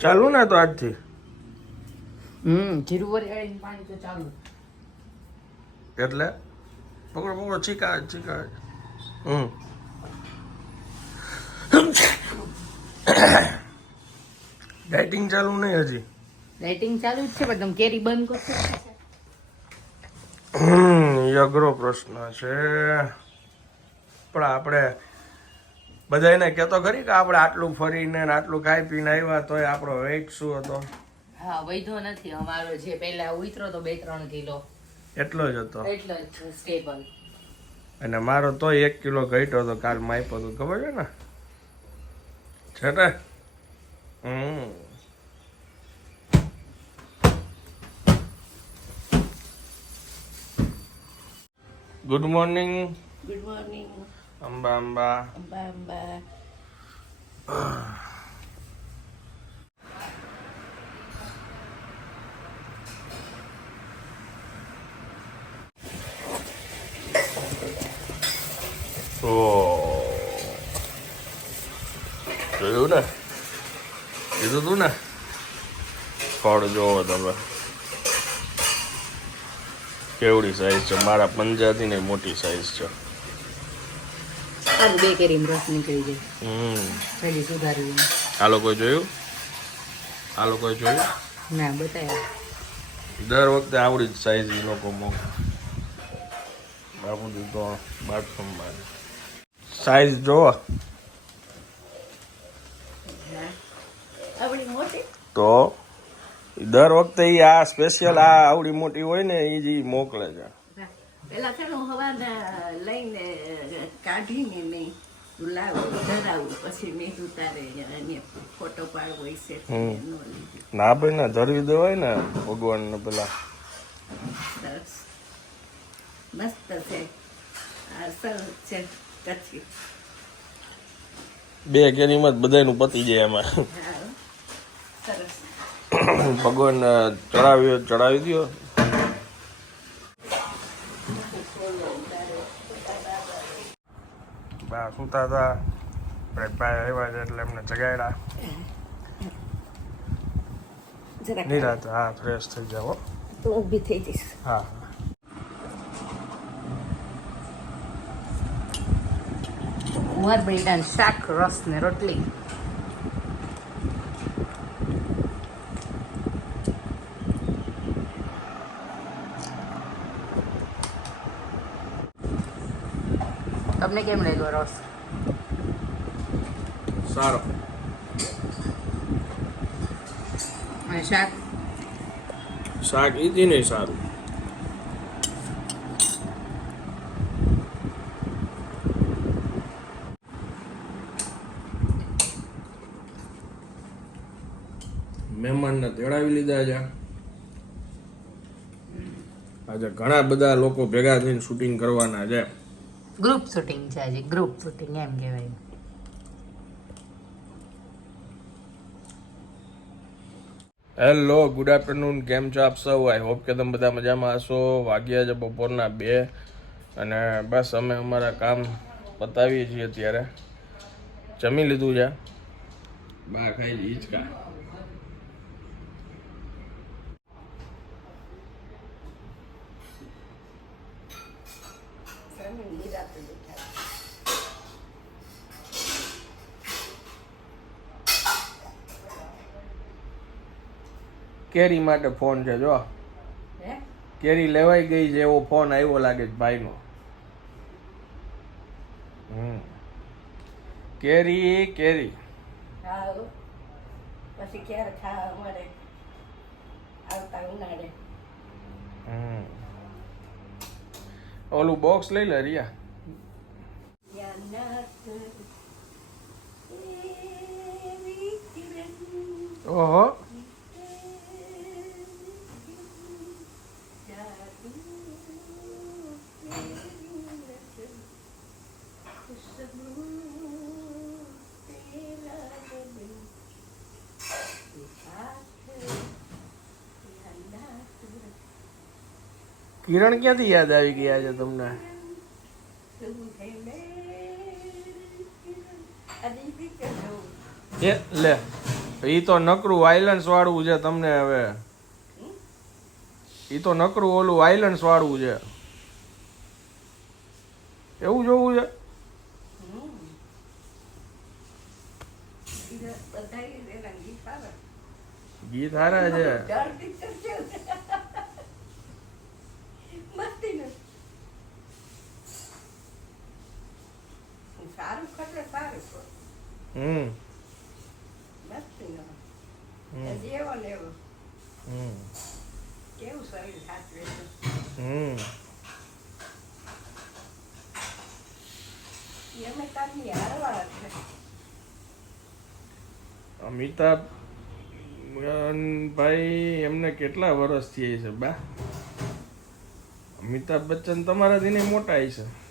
ચાલુ ને તો આજથી? હમ જીરું વરિયાળીનું પાણી તો ચાલુ. એટલે? પકડો પકડો ચીકા ચીકા. હમ. ડાયટિંગ ચાલુ નહીં હજી? ડાયટિંગ ચાલુ જ છે પણ તમે કેરી બંધ કરશો અઘરો પ્રશ્ન છે. પણ આપણે બધાને કહેતો ખરી કે આપણે આટલું ફરીને ને આટલું ખાઈ પીને આવ્યા તોય આપણો વેટ શું હતો? હા વૈધો નથી. અમારો જે પહેલા ઉતરો તો બે ત્રણ કિલો. એટલો જ હતો. એટલો જ સ્ટેબલ અને મારો તોય એક કિલો ઘટ્યો હતો કાલ માપ્યો હતો ખબર છે ને? છે ને? હમ. Good morning good morning Amba Amba Amba Amba જોયું ને કીધું તું ને ફળ જોવો તમે કેવડી સાઈઝ છે મારા પંજાથી ને મોટી સાઈઝ છે સારું બે કેરી રસ નીકળી જાય. હમ. પહેલી સુધારી આ લોકોએ જોયું? આ લોકોએ જોયું? ના બતાવ્યા. દર વખતે આવડી જ સાઈઝ એ લોકો મોક બાપુજી તો બાથરૂમમાં સાઈઝ જોવો. તો દર વખતે આ સ્પેશિયલ આ આવડી મોટી હોય ને એ જ મોકલે છે. પેલા છે હું હવાના લઈને કાઢીને લાવું ધરાવું. પછી મેં ઉતારે અને ફોટો પાડવો છે. નો ભાઈ ના ધરવી દેવાય ને ભગવાન ને પેલા. સરસ. મસ્ત છે. આ સરસ છે કચ્છી. બે કેરીમાં જ બધાયનું પતી જાય એમાં ભગવાન ચડાવી હોય ચડાવી દો બા સુતા હતા આપણે ભાઈ આવ્યા છે એટલે એમને જગાડ્યા. નિરાત હા ફ્રેશ થઈ જાઓ તો ઊભી થઈ જઈશ. હા. મોર બટેટાનું શાક રસ ને રોટલી. તમને કેમ લાગ્યો રસ? સારો. અને શાક? શાક ઈજી નહીં સારું. મહેમાનને તેડાવી લીધા છે. આજે ઘણા બધા લોકો ભેગા થઈને શૂટિંગ કરવાના છે. ગ્રુપ શૂટિંગ છે આજે ગ્રુપ શૂટિંગ એમ કહેવાય. હેલો ગુડ આફ્ટરનૂન કેમ છો આપ સૌ? આઈ હોપ કે તમે બધા મજામાં હશો. વાગ્યા છે બપોરના બે અને બસ અમે અમારા કામ પતાવીએ છીએ અત્યારે. જમી લીધું છે? બા ખાઈ જઈએ કેરી માટે ફોન છે જો. કેરી લેવાઈ ગઈ છે એવો ફોન આવ્યો લાગે છે ભાઈનો. હમ. કેરી કેરી. પછી ક્યારે ખાવા મળે આવતા ઉનાળે. હમ. ઓલું બોક્સ લઈ લે રિયા. ઓહો. કિરણ ક્યાંથી યાદ આવી ગયા છે તમને? એ લે એ તો નકરું વાયલન્સ વાળું છે તમને હવે. એ તો નકરું ઓલું વાયલન્સ વાળું છે. એવું જોવું છે. ગીત હારા છે ડર picture છે. મસ્તી ને. સારું ખરે સારું ખરે. હમ મસ્તી નો. હમ જેવો ને એવો. હમ કેવું શરીર સાચવે છે. હમ ઈ અમે તારની હારવાળા હમ અમિતાભ ભાઈ એમને કેટલા વર્ષ થયા છે બા અમિતાભ બચ્ચન તમારાથી નહીં મોટા છે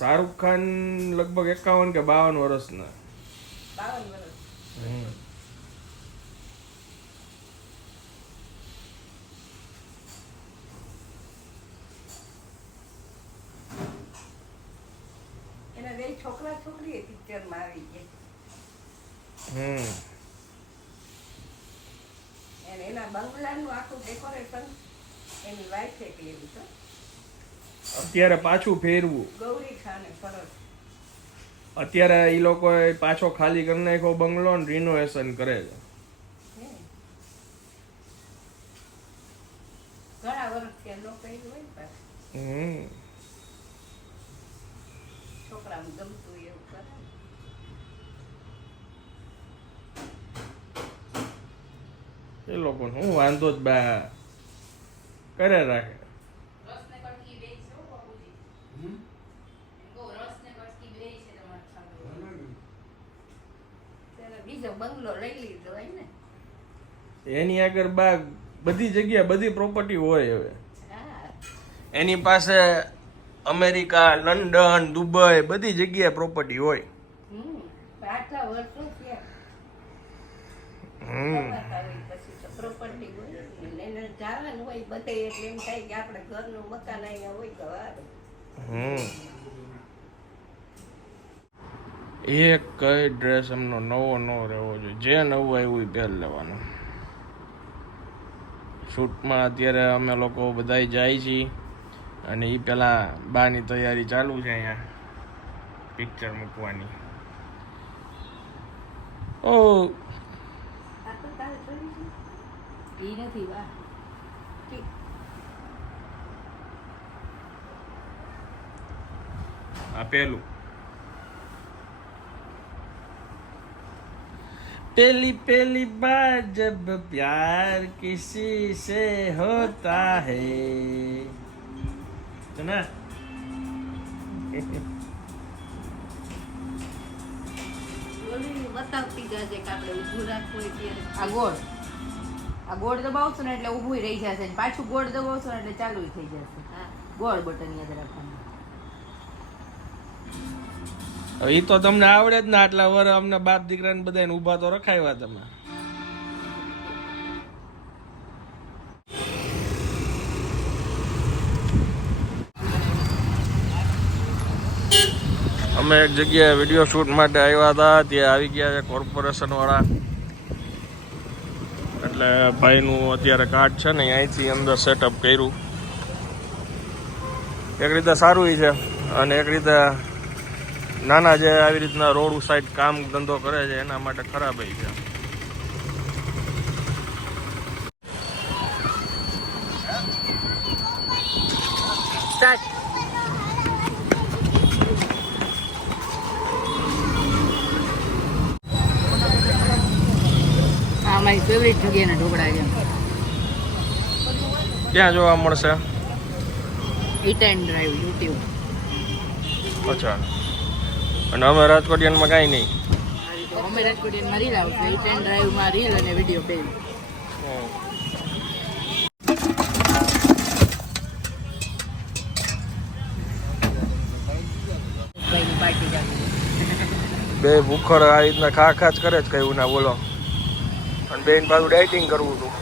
શાહરુખ ખાન લગભગ એકાવન કે બાવન વર્ષના. વર્ષ. ના એના બે છોકરા છોકરી એ પિક્ચરમાં આવી ગયા. હમ. એના બંગલાનું આખું ડેકોરેશન એની વાઈફે કર્યું છે અત્યારે પાછું ફેરવું. અત્યારે એ લોકો પાછો ખાલી કરી નાખ્યો બંગલો ને રિનોવેશન કરે છે. એ લોકો હું વાંધો જ બા કરે રાખે. બીજો બંગલો લઈ લીધો હોય ને એની આગળ બા બધી જગ્યા બધી પ્રોપર્ટી હોય હવે. એની પાસે અમેરિકા લંડન દુબઈ બધી જગ્યાએ પ્રોપર્ટી હોય. આપણે ઘરનું મકાન અહીંયા હોય તો હમ. એક કઈ ડ્રેસ એમનો નવો નવો રહેવો જોઈએ. જે નવું આવ્યું એ પહેર લેવાનું. શૂટમાં અત્યારે અમે લોકો બધાય જાય છીએ અને એ પહેલાં બાની તૈયારી ચાલુ છે અહીંયા. પિક્ચર મૂકવાની. ઓ. નથી બા આ પેલું पहली पहली बार जब प्यार किसी से होता है तो ना ઓલી બતાવતી જાજે કે આપણે ઊભું રાખવું હોય ત્યારે આ ગોળ આ ગોળ દબાવશો ને એટલે ઊભું રહી જશે ને પાછું ગોળ દબાવશો ને એટલે ચાલુ થઈ જશે હા ગોળ બટન યાદ રાખવાનું એ તો તમને આવડે જ ને આટલા વર અમને બાપ દીકરાને બધાને ઊભા તો રખાવ્યા તમે. અમે એક જગ્યાએ વીડિયો શૂટ માટે આવ્યા હતા, ત્યાં આવી ગયા છે કોર્પોરેશન વાળા. એટલે ભાઈનું અત્યારે કાર્ડ છે ને, અહીંથી અંદર સેટઅપ કર્યું. એક રીતે સારું છે, અને એક રીતે નાના જે આવી રીતના રોડ સાઈડ કામ ધંધો કરે છે એના માટે ખરાબ છે. ક્યાં જોવા મળશે? ઇટ એન્ડ ડ્રાઈવ યુટ્યુબ અચ્છા. અને અમે રાજકોટિયનમાં કાંઈ નહીં. અમે રાજકોટિયનમાં રીલ આવશે ઇટ ડ્રાઈવમાં રીલ અને વીડિયો બે ભાઈની બે ભૂખર આ રીતના ખા ખા જ કરે જ કહ્યું ના બોલો. અને બેન પાછું ડાયટિંગ કરવું હતું.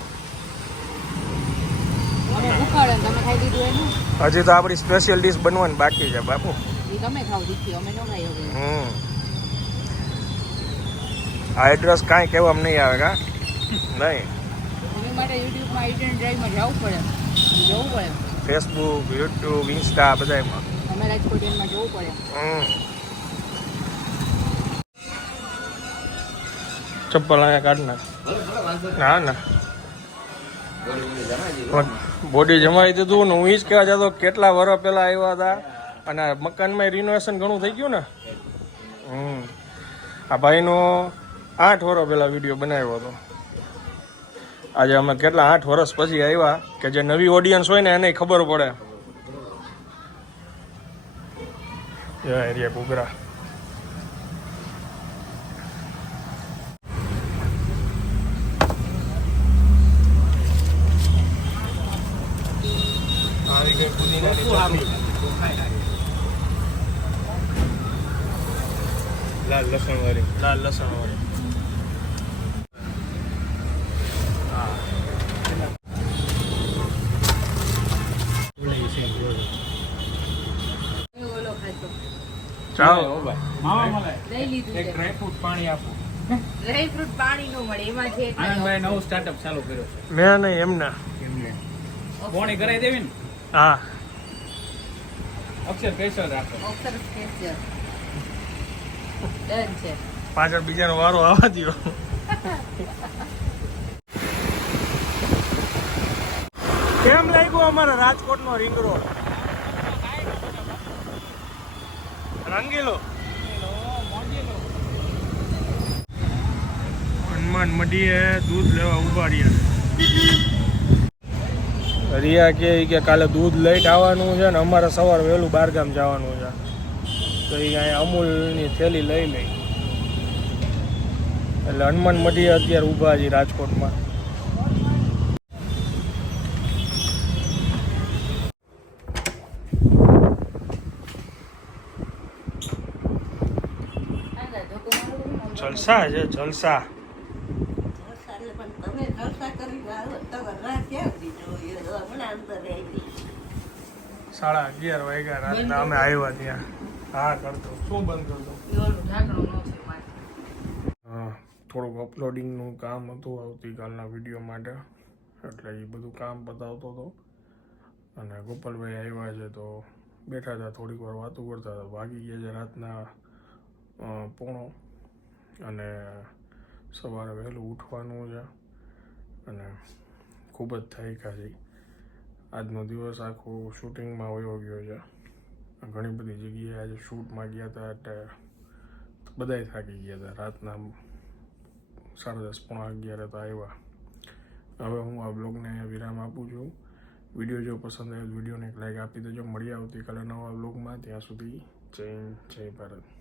અમે ભૂખાડે ને તમે ખાઈ દીધું એનું? હજી તો આપણી સ્પેશિયલ ડીશ બનવાની બાકી છે બાપુ. એ તમે ખાવ દીધી અમે ન ખાઈ હમ. આ એડ્રેસ કાંઈ કહેવામાં નહીં આવે કા? નહીં. એની માટે યુટ્યુબમાં આઈડન ડ્રાઈવમાં જવું પડે. જવું પડે. ફેસબુક યુટ્યુબ ઇન્સ્ટા બધામાં અમે રાજકોટ એમાં જવું પડે. હમ. ચપ્પલ અહીંયા કાઢ નાખ. ના ના. બોડી જમાવી દીધું. ને હું એ જ કહેવા જતો કેટલા વર્ષ પહેલા આવ્યા હતા? અને મકાનમાં રિનોવેશન ઘણું થઈ ગયું ને? હમ. આ ભાઈનો આઠ વર્ષ પહેલાં વીડિયો બનાવ્યો હતો. આજે અમે કેટલા આઠ વર્ષ પછી આવ્યા કે જે નવી ઓડિયન્સ હોય ને એને ખબર પડે. જય એરિયા કુકરા આવી ગઈ પુદીનાની ચટણી. લસણ વાળી લાલ લસણ વાળી ઓલો ચાલો લઈ લીધું છે. ડ્રાય ફ્રૂટ પાણી આપો. ડ્રાયફ્રૂટ પાણી નો મળે એમાં છે આનંદભાઈ નવું સ્ટાર્ટઅપ ચાલુ કર્યો છે. મેં નહીં એમના. એમને. કોણે કરાવી દેવી ને? હા. અક્ષર સ્પેશિયલ રાખો. અક્ષર સ્પેશિયલ પાછળ બીજાનો વારો આવવા દો કેમ લાગ્યો અમારા રાજકોટનો રિંગ રોડ રંગીલો હનુમાન મઢીએ દૂધ લેવા ઊભા રિયા કે કાલે દૂધ લઈને આવવાનું છે ને અમારે સવારે વહેલું બારગામ જવાનું છે. તો એ અહીંયા અમૂલની થેલી લઈ લઈ એટલે હનુમાન મઢીએ અત્યારે ઊભા છે રાજકોટમાં. જલસા છે જલસા. સાડા અગિયાર વાગ્યા રાતના અમે આવ્યા ત્યાં. હા કરતો. શું બંધ માથે હા થોડુંક અપલોડિંગનું કામ હતું આવતીકાલના વીડિયો માટે. એટલે એ બધું કામ બતાવતો હતો અને ગોપાલભાઈ આવ્યા છે તો બેઠા હતા થોડીક વાર વાતો કરતા હતા. વાગી ગયા છે રાતના પોણો. અને સવારે વહેલું ઉઠવાનું છે. અને ખૂબ જ થાક્યા છે. આજનો દિવસ આખો શૂટિંગમાં વયો ગયો છે. ઘણી બધી જગ્યાએ આજે શૂટમાં ગયા હતા એટલે બધાય થાકી ગયા હતા. રાતના સાડા દસ પોણા અગિયાર હતા આવ્યા. હવે હું આ બ્લોગને વિરામ આપું છું. વીડિયો જો પસંદ આવ્યો વિડીયોને એક લાઈક આપી દેજો. મળી આવતીકાલે નવા બ્લોગમાં ત્યાં સુધી જય જય ભારત.